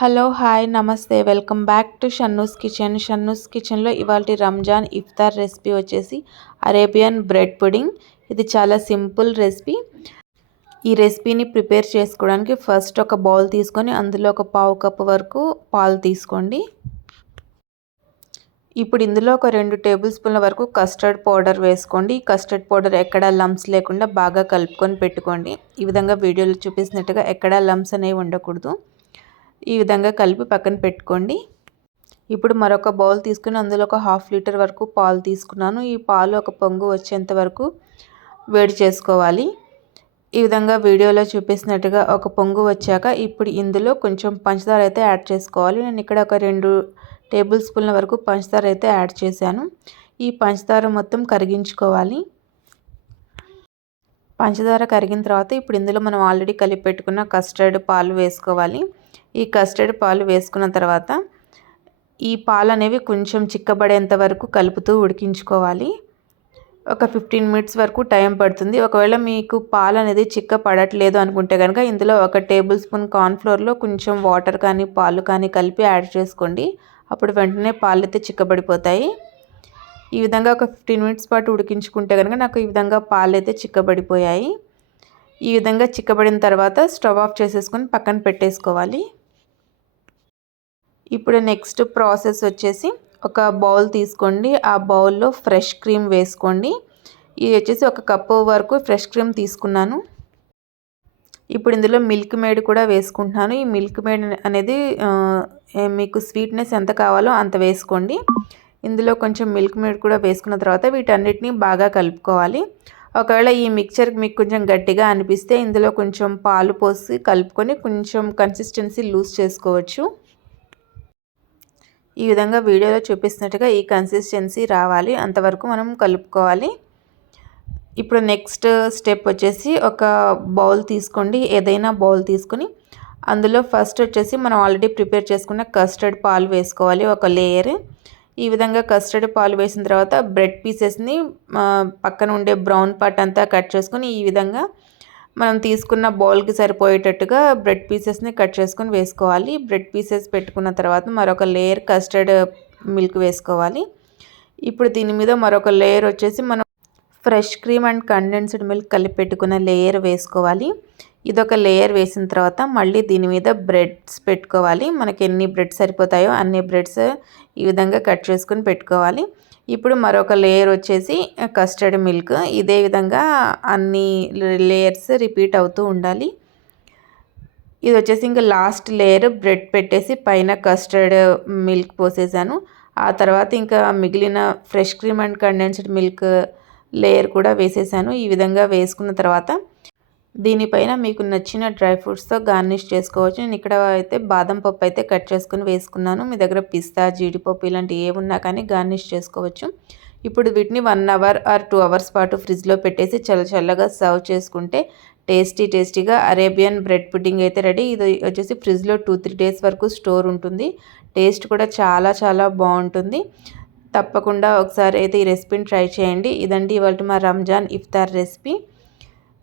Hello hi నమస్తే welcome back to Shannu's కిచెన్లో ఇవాళ రంజాన్ ఇఫ్తార్ రెసిపీ వచ్చేసి అరేబియన్ బ్రెడ్ పుడింగ్. ఇది చాలా సింపుల్ రెసిపీ. ఈ రెసిపీని ప్రిపేర్ చేసుకోవడానికి ఫస్ట్ ఒక బౌల్ తీసుకొని అందులో ఒక పావు కప్పు వరకు పాలు తీసుకోండి. ఇప్పుడు ఇందులో ఒక 2 టేబుల్ స్పూన్ల వరకు కస్టర్డ్ పౌడర్ వేసుకోండి. కస్టర్డ్ పౌడర్ ఎక్కడా లంప్స్ లేకుండా బాగా కలుపుకొని పెట్టుకోండి. ఈ విధంగా వీడియోలో చూపిస్తున్నట్టుగా ఎక్కడా లంప్స్ అనేవి ఉండకూడదు. ఈ విధంగా కలిపి పక్కన పెట్టుకోండి. ఇప్పుడు మరొక బౌల్ తీసుకుని అందులో ఒక 1/2 లీటర్ వరకు పాలు తీసుకున్నాను. ఈ పాలు ఒక పొంగు వచ్చేంత వరకు వేడి చేసుకోవాలి. ఈ విధంగా వీడియోలో చూపిస్తున్నట్టుగా ఒక పొంగు వచ్చాక ఇప్పుడు ఇందులో కొంచెం పంచదార అయితే యాడ్ చేసుకోవాలి. నేను ఇక్కడ ఒక 2 టేబుల్ స్పూన్ల వరకు పంచదార అయితే యాడ్ చేశాను. ఈ పంచదార మొత్తం కరిగించుకోవాలి. పంచదార కరిగిన తర్వాత ఇప్పుడు ఇందులో మనం ఆల్రెడీ కలిపి పెట్టుకున్న కస్టర్డ్ పాలు వేసుకోవాలి. ఈ కస్టర్డ్ పాలు వేసుకున్న తర్వాత ఈ పాలు అనేవి కొంచెం చిక్కబడేంత వరకు కలుపుతూ ఉడికించుకోవాలి. ఒక 15 మినిట్స్ వరకు టైం పడుతుంది. ఒకవేళ మీకు పాలు అనేది చిక్క పడట్లేదు అనుకుంటే కనుక ఇందులో ఒక టేబుల్ స్పూన్ కార్న్ఫ్లోర్లో కొంచెం వాటర్ కానీ పాలు కానీ కలిపి యాడ్ చేసుకోండి. అప్పుడు వెంటనే పాలు అయితే చిక్కబడిపోతాయి. ఈ విధంగా ఒక 15 మినిట్స్ పాటు ఉడికించుకుంటే కనుక నాకు ఈ విధంగా పాలు అయితే చిక్కబడిపోయాయి. ఈ విధంగా చిక్కబడిన తర్వాత స్టవ్ ఆఫ్ చేసేసుకొని పక్కన పెట్టేసుకోవాలి. ఇప్పుడు నెక్స్ట్ ప్రాసెస్ వచ్చేసి ఒక బౌల్ తీసుకోండి. ఆ బౌల్లో ఫ్రెష్ క్రీమ్ వేసుకోండి. ఇది వచ్చేసి ఒక కప్పు వరకు ఫ్రెష్ క్రీమ్ తీసుకున్నాను. ఇప్పుడు ఇందులో మిల్క్ మేడ్ కూడా వేసుకుంటున్నాను. ఈ మిల్క్ మేడ్ అనేది మీకు స్వీట్నెస్ ఎంత కావాలో అంత వేసుకోండి. ఇందులో కొంచెం మిల్క్ మేడ్ కూడా వేసుకున్న తర్వాత వీటన్నిటిని బాగా కలుపుకోవాలి. ఒకవేళ ఈ మిక్చర్ మీకు కొంచెం గట్టిగా అనిపిస్తే ఇందులో కొంచెం పాలు పోసి కలుపుకొని కొంచెం కన్సిస్టెన్సీ లూజ్ చేసుకోవచ్చు. ఈ విధంగా వీడియోలో చూపిస్తున్నట్టుగా ఈ కన్సిస్టెన్సీ రావాలి, అంతవరకు మనం కలుపుకోవాలి. ఇప్పుడు నెక్స్ట్ స్టెప్ వచ్చేసి ఒక బౌల్ తీసుకోండి. ఏదైనా బౌల్ తీసుకొని అందులో ఫస్ట్ వచ్చేసి మనం ఆల్రెడీ ప్రిపేర్ చేసుకున్న కస్టర్డ్ పాలు వేసుకోవాలి, ఒక లేయర్. ఈ విధంగా కస్టర్డ్ పాలు వేసిన తర్వాత బ్రెడ్ పీసెస్ని పక్కన ఉండే బ్రౌన్ పార్ట్ అంతా కట్ చేసుకొని ఈ విధంగా మనం తీసుకున్న బౌల్కి సరిపోయేటట్టుగా బ్రెడ్ పీసెస్ని కట్ చేసుకొని వేసుకోవాలి. బ్రెడ్ పీసెస్ పెట్టుకున్న తర్వాత మరొక లేయర్ కస్టర్డ్ మిల్క్ వేసుకోవాలి. ఇప్పుడు దీని మీద మరొక లేయర్ వచ్చేసి మనం fresh cream and condensed milk కలిపి పెట్టుకున్న లేయర్ వేసుకోవాలి. ఇదొక లేయర్ వేసిన తర్వాత మళ్ళీ దీని మీద బ్రెడ్స్ పెట్టుకోవాలి. మనకి ఎన్ని బ్రెడ్స్ సరిపోతాయో అన్ని బ్రెడ్స్ ఈ విధంగా కట్ చేసుకొని పెట్టుకోవాలి. ఇప్పుడు మరొక లేయర్ వచ్చేసి కస్టర్డ్ మిల్క్. ఇదే విధంగా అన్ని లేయర్స్ రిపీట్ అవుతూ ఉండాలి. ఇది వచ్చేసి ఇంకా లాస్ట్ లేయర్ బ్రెడ్ పెట్టేసి పైన కస్టర్డ్ మిల్క్ పోసేసాను. ఆ తర్వాత ఇంకా మిగిలిన fresh cream and condensed milk layer కూడా వేసేసాను. ఈ విధంగా వేసుకున్న తర్వాత దీనిపైన మీకు నచ్చిన డ్రై ఫ్రూట్స్తో గార్నిష్ చేసుకోవచ్చు. నేను ఇక్కడ అయితే బాదం పప్పు అయితే కట్ చేసుకుని వేసుకున్నాను. మీ దగ్గర పిస్తా, జీడిపప్పు ఇలాంటివి ఏమున్నా కానీ గార్నిష్ చేసుకోవచ్చు. ఇప్పుడు వీటిని 1 అవర్ ఆర్ 2 అవర్స్ పాటు ఫ్రిడ్జ్లో పెట్టేసి చల్లగా సర్వ్ చేసుకుంటే టేస్టీగా అరేబియన్ బ్రెడ్ పుడ్డింగ్ అయితే రెడీ. ఇది వచ్చేసి ఫ్రిడ్జ్లో 2-3 డేస్ వరకు స్టోర్ ఉంటుంది. టేస్ట్ కూడా చాలా బాగుంటుంది. తప్పకుండా ఒకసారి అయితే ఈ రెసిపీని ట్రై చేయండి. ఇదండి ఇవాళ మా రంజాన్ ఇఫ్తార్ రెసిపీ.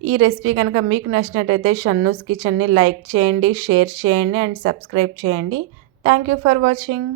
ఈ రెసిపీ కనుక మీకు నచ్చినట్టయితే షన్నూస్ కిచెన్ని లైక్ చేయండి, షేర్ చేయండి అండ్ సబ్స్క్రైబ్ చేయండి. Thank you for watching.